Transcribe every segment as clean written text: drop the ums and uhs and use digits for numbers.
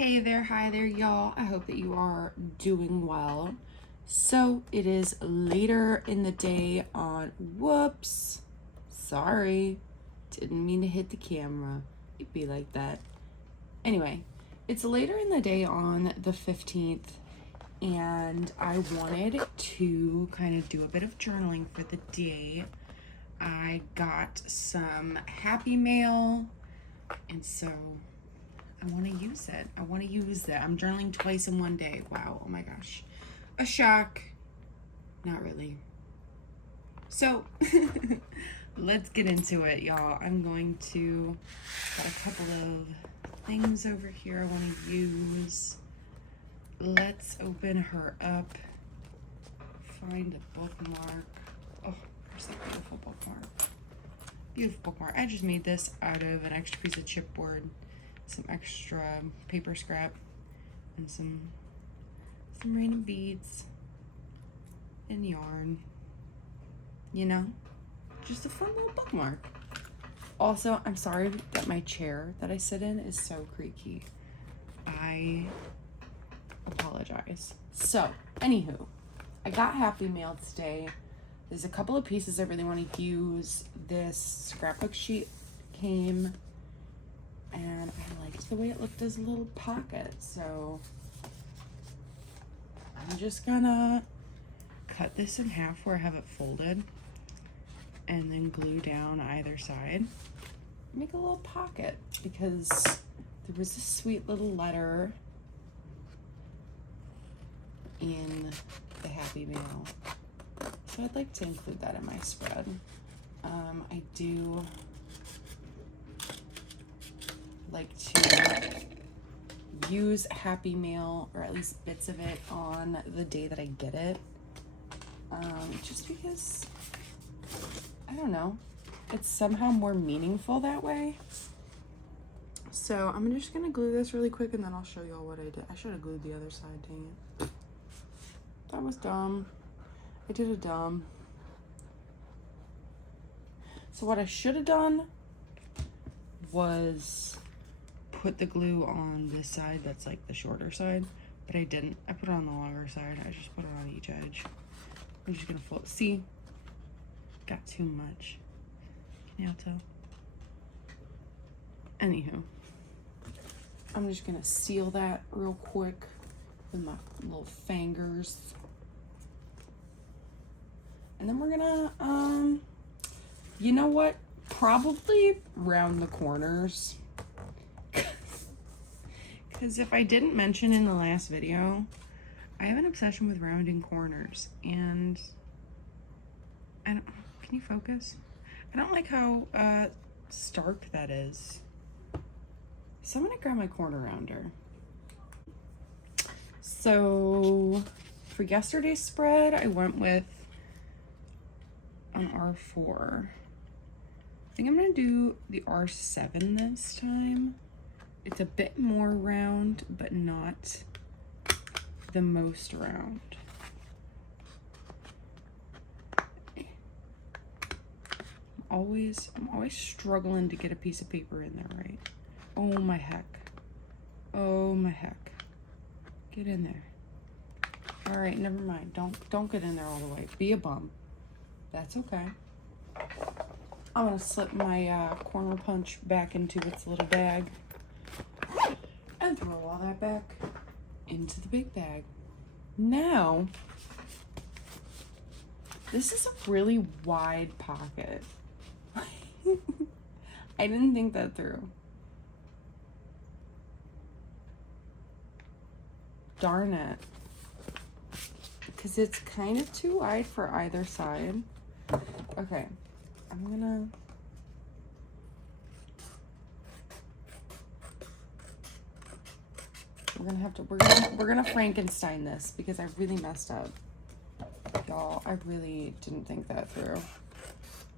Hey there, hi there, y'all. I hope that you are doing well. So it is later in the day on, whoops, sorry, didn't mean to hit the camera. It'd be like that. Anyway, it's later in the day on the 15th, and I wanted to kind of do a bit of journaling for the day. I got some Happy Mail, and so I want to use it. I'm journaling twice in one day. Wow. Oh my gosh. A shock. Not really. So let's get into it, y'all. I'm going to got a couple of things over here I want to use. Let's open her up. Find a bookmark. Oh, there's that beautiful bookmark. Beautiful bookmark. I just made this out of an extra piece of chipboard, some extra paper scrap, and some random beads and yarn. You know, just a fun little bookmark. Also, I'm sorry that my chair that I sit in is so creaky. I apologize. So, anywho, I got Happy Mail today. There's a couple of pieces I really want to use. This scrapbook sheet came, and I liked the way it looked as a little pocket, so I'm just gonna cut this in half where I have it folded and then glue down either side. Make a little pocket because there was a sweet little letter in the Happy Mail, so I'd like to include that in my spread. I do like to use Happy Mail, or at least bits of it, on the day that I get it, just because, I don't know, it's somehow more meaningful that way. So I'm just gonna glue this really quick and then I'll show y'all what I did. I should have glued the other side, dang it. That was dumb. I did a dumb. So what I should have done was put the glue on this side that's like the shorter side, but I didn't. I put it on the longer side. I just put it on each edge. I'm just gonna fold. See, got too much. Can y'all tell? Anywho, I'm just gonna seal that real quick with my little fingers, and then we're gonna you know what, probably round the corners. Because if I didn't mention in the last video, I have an obsession with rounding corners, and I don't, can you focus? I don't like how stark that is. So I'm gonna grab my corner rounder. So for yesterday's spread, I went with an R4. I think I'm gonna do the R7 this time. It's a bit more round, but not the most round. I'm always struggling to get a piece of paper in there right. Oh my heck. Oh my heck. Get in there. All right, never mind. Don't get in there all the way. Be a bum. That's okay. I'm gonna slip my corner punch back into its little bag and throw all that back into the big bag. Now, this is a really wide pocket. I didn't think that through. Darn it. Because it's kind of too wide for either side. Okay, we're gonna Frankenstein this because I really messed up. Y'all, I really didn't think that through.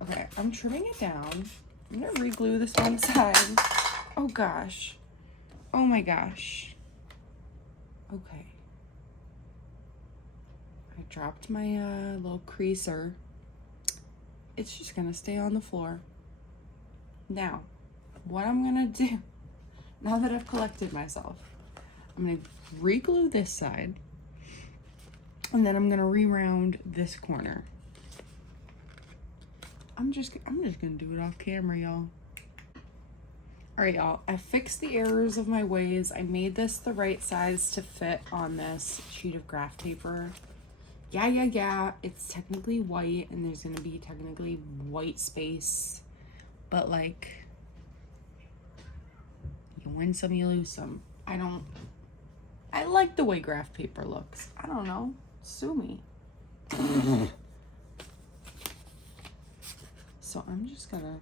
Okay, I'm trimming it down. I'm gonna re-glue this one side. Oh gosh. Oh my gosh. Okay. I dropped my little creaser. It's just gonna stay on the floor. Now, what I'm gonna do, now that I've collected myself, I'm gonna re-glue this side, and then I'm gonna re-round this corner. I'm just gonna do it off camera, y'all. All right, y'all, I fixed the errors of my ways. I made this the right size to fit on this sheet of graph paper. Yeah, it's technically white, and there's gonna be technically white space, but like, you win some, you lose some. I like the way graph paper looks. I don't know, sue me. So I'm just gonna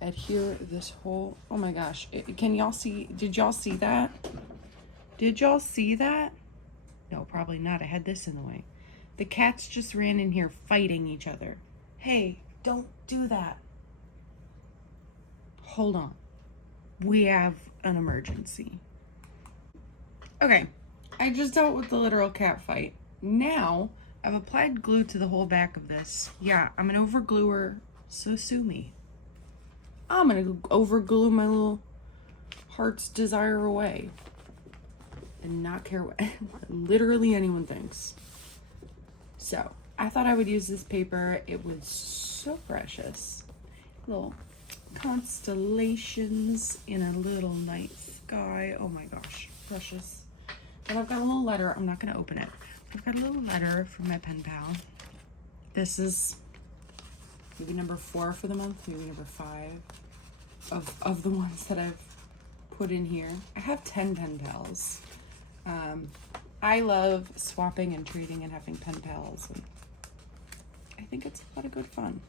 adhere this whole, oh my gosh, can y'all see, did y'all see that? Did y'all see that? No, probably not. I had this in the way. The cats just ran in here fighting each other. Hey, don't do that. Hold on. We have an emergency. Okay, I just dealt with the literal cat fight. Now, I've applied glue to the whole back of this. Yeah, I'm an overgluer, so sue me. I'm gonna overglue my little heart's desire away and not care what literally anyone thinks. So I thought I would use this paper. It was so precious. Little constellations in a little night sky. Oh my gosh, precious. And I've got a little letter. I'm not gonna open it. I've got a little letter from my pen pal. This is maybe number 4 for the month, maybe number 5 of the ones that I've put in here. I have 10 pen pals. I love swapping and trading and having pen pals, and I think it's a lot of good fun.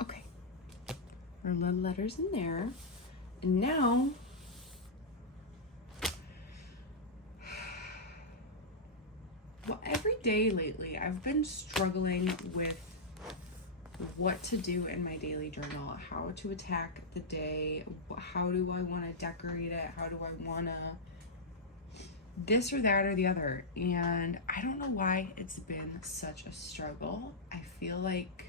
Okay, our little letters in there, and now well, every day lately I've been struggling with what to do in my daily journal, how to attack the day, how do I want to decorate it, how do I want to this or that or the other, and I don't know why it's been such a struggle. I feel like,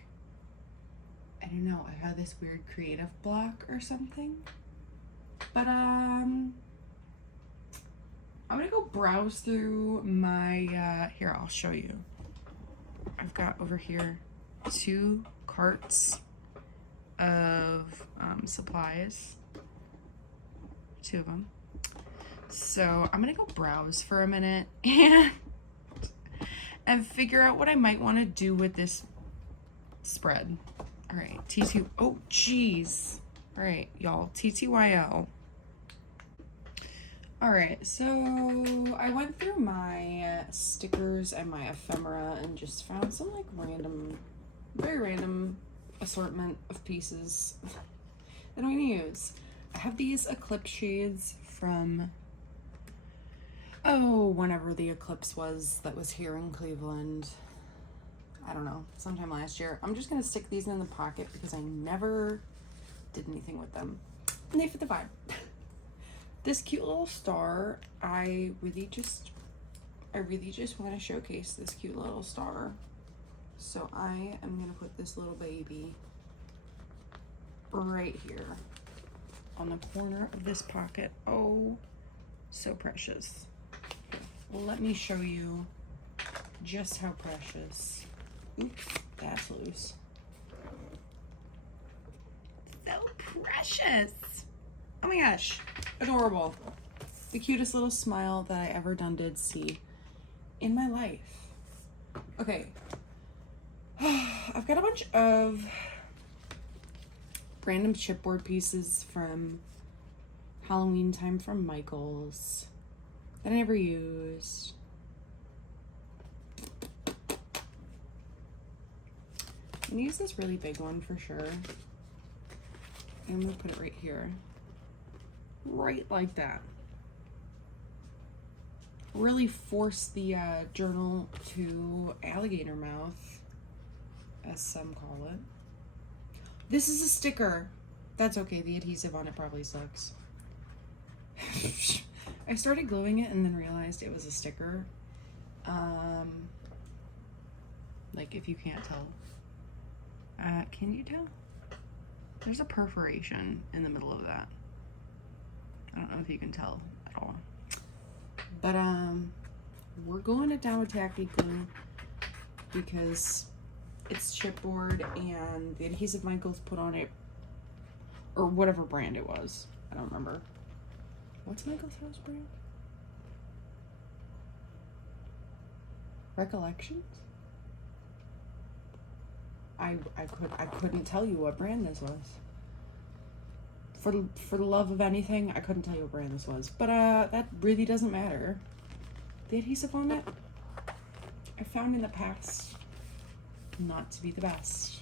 I don't know, I have this weird creative block or something, but I'm gonna go browse through my here, I'll show you. I've got over here 2 carts of supplies, 2 of them. So I'm gonna go browse for a minute and figure out what I might want to do with this spread. All right, T2, oh geez. All right, y'all, TTYL. All right, so I went through my stickers and my ephemera and just found some like random, very random assortment of pieces that I'm gonna use. I have these eclipse shades from, oh, whenever the eclipse was that was here in Cleveland. I don't know, sometime last year. I'm just gonna stick these in the pocket because I never did anything with them. And they fit the vibe. This cute little star, I really just want to showcase this cute little star. So I am gonna put this little baby right here on the corner of this pocket. Oh, so precious. Well, let me show you just how precious. Oops, that's loose. So precious. Oh my gosh, adorable. The cutest little smile that I ever did see in my life. Okay, I've got a bunch of random chipboard pieces from Halloween time from Michaels that I never used. I'm gonna use this really big one for sure. And I'm gonna put it right here. Right like that. Really force the journal to alligator mouth, as some call it. This is a sticker. That's okay, the adhesive on it probably sucks. I started gluing it and then realized it was a sticker. Like if you can't tell. Can you tell? There's a perforation in the middle of that. I don't know if you can tell at all. But we're going it down with tacky glue because it's chipboard and the adhesive Michaels put on it, or whatever brand it was. I don't remember. What's Michael's house brand? Recollections? I couldn't tell you what brand this was. For the love of anything, I couldn't tell you what brand this was. But that really doesn't matter. The adhesive on it, I found in the past not to be the best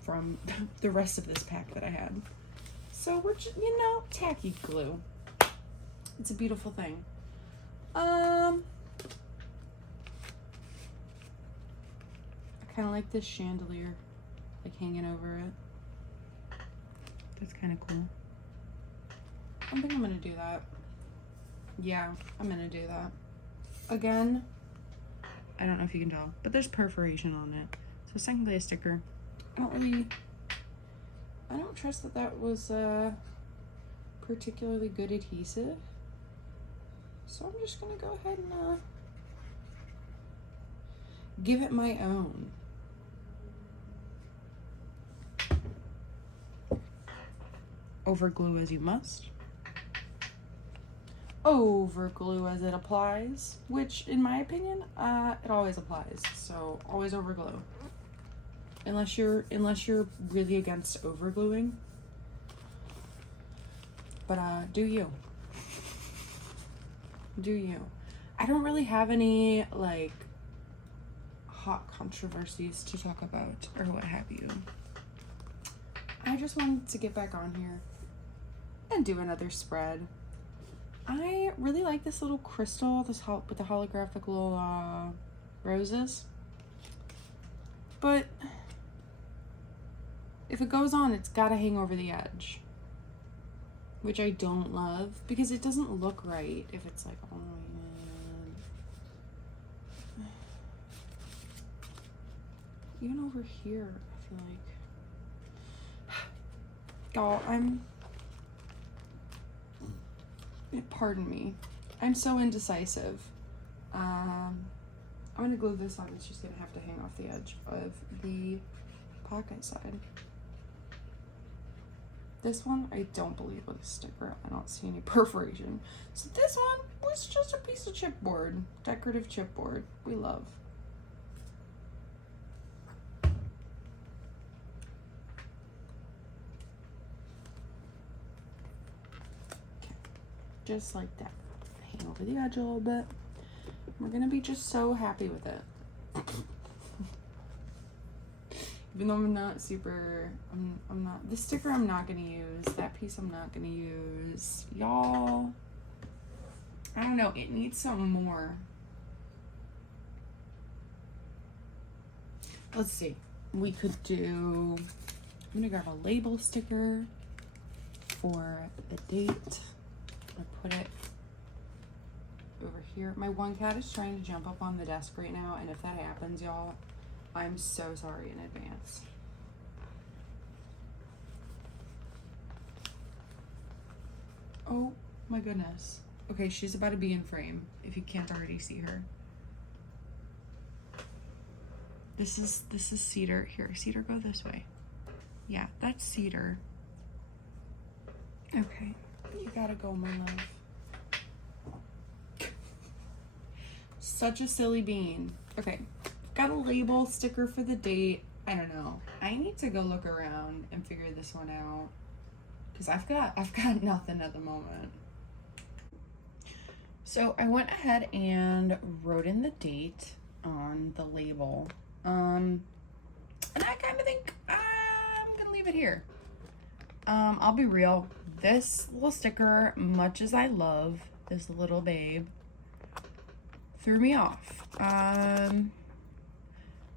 from the rest of this pack that I had. So we're just, you know, tacky glue. It's a beautiful thing. I kind of like this chandelier, like hanging over it. That's kind of cool. I think I'm gonna do that. Yeah, I'm gonna do that. Again, I don't know if you can tell, but there's perforation on it. So second glaze sticker. I don't trust that that was particularly good adhesive. So I'm just gonna go ahead and give it my own. Over glue as you must. Over glue as it applies, which in my opinion, it always applies. So always over glue. Unless you're really against over gluing. But do you. Do you. I don't really have any like hot controversies to talk about or what have you. I just wanted to get back on here and do another spread. I really like this little crystal, with the holographic little roses. But if it goes on, it's gotta hang over the edge. Which I don't love, because it doesn't look right if it's like all the way in. Even over here, I feel like... Y'all, pardon me. I'm so indecisive. I'm gonna glue this on. It's just gonna have to hang off the edge of the pocket side. This one, I don't believe was a sticker. I don't see any perforation. So this one was just a piece of chipboard. Decorative chipboard. We love. Just like that. Hang over the edge a little bit. We're gonna be just so happy with it. Even though I'm not super, I'm not, this sticker I'm not gonna use. That piece I'm not gonna use. Y'all, I don't know, it needs something more. Let's see. We could do, I'm gonna grab a label sticker for the date. I put it over here. My one cat is trying to jump up on the desk right now, and if that happens, y'all, I'm so sorry in advance. Oh my goodness. Okay, she's about to be in frame, if you can't already see her. This is Cedar. Here, Cedar, go this way. Yeah, that's Cedar. Okay. You gotta go, my love. Such a silly bean. Okay, got a label sticker for the date. I don't know. I need to go look around and figure this one out, because I've got nothing at the moment. So I went ahead and wrote in the date on the label. And I kind of think I'm gonna leave it here. I'll be real. This little sticker, much as I love this little babe, threw me off.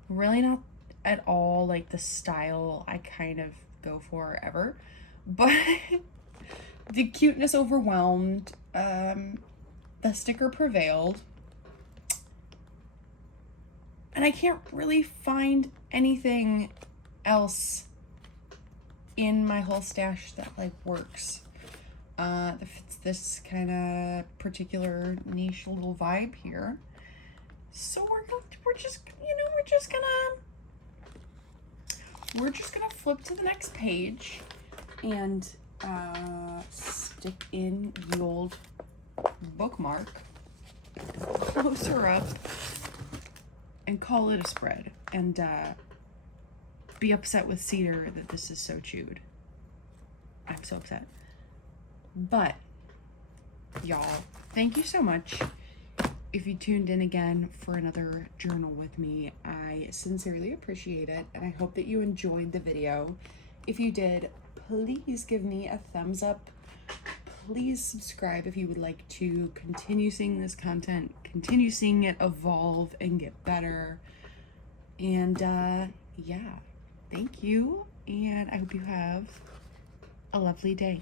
Really not at all like the style I kind of go for ever, but the cuteness overwhelmed. The sticker prevailed, and I can't really find anything else in my whole stash that like works. That fits this kind of particular niche little vibe here. So we're just gonna flip to the next page and stick in the old bookmark closer up and call it a spread, and be upset with Cedar that this is so chewed. I'm so upset. But y'all, thank you so much. If you tuned in again for another journal with me, I sincerely appreciate it, and I hope that you enjoyed the video. If you did, please give me a thumbs up. Please subscribe if you would like to continue seeing this content, continue seeing it evolve and get better. And yeah, thank you, and I hope you have a lovely day.